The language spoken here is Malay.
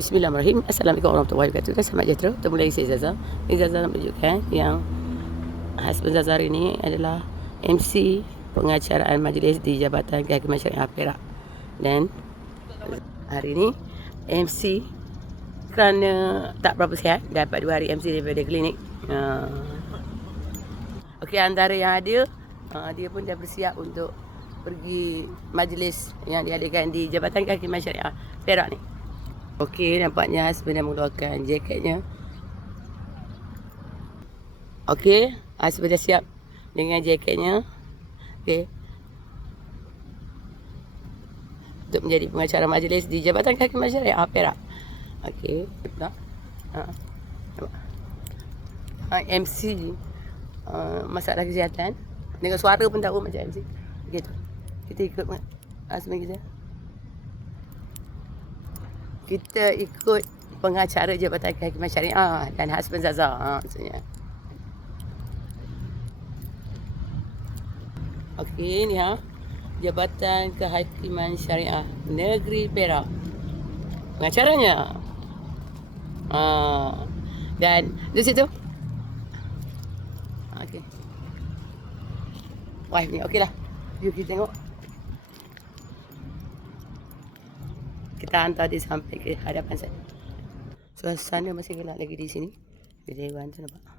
Bismillahirrahmanirrahim. Assalamualaikum warahmatullahi wabarakatuh. Selamat sejahtera. Bertemu lagi saya Zaza. Ini Zaza nak menunjukkan yang husband Zaza hari ini adalah MC pengacaraan majlis di Jabatan Kehakiman Syariah Perak. Dan hari ini MC kerana tak berapa sihat, dapat 2 hari MC daripada klinik. Okey, antara yang ada, dia pun dah bersiap untuk pergi majlis yang diadakan di Jabatan Kehakiman Syariah Perak ni. Okey, nampaknya husband dah mengeluarkan jaketnya. Okey, husband dah siap dengan jaketnya. Okey. Untuk menjadi pengacara majlis di Jabatan Kehakiman Syariah Perak. Okey, nampak? MC masalah kesihatan. Dengan suara pun tahu macam MC. Begitu. Kita ikut husband kita. Kita ikut pengacara Jabatan Kehakiman Syariah dan husband Zaza. Maksudnya. Okey, ni Jabatan Kehakiman Syariah Negeri Perak. Pengacaranya. Dan di situ. Okey. Wah, ni okeylah. Jom kita tengok. Kita hantar dia sampai ke hadapan saya. Suasana masih gelap lagi di sini. Di dewan tu nampak.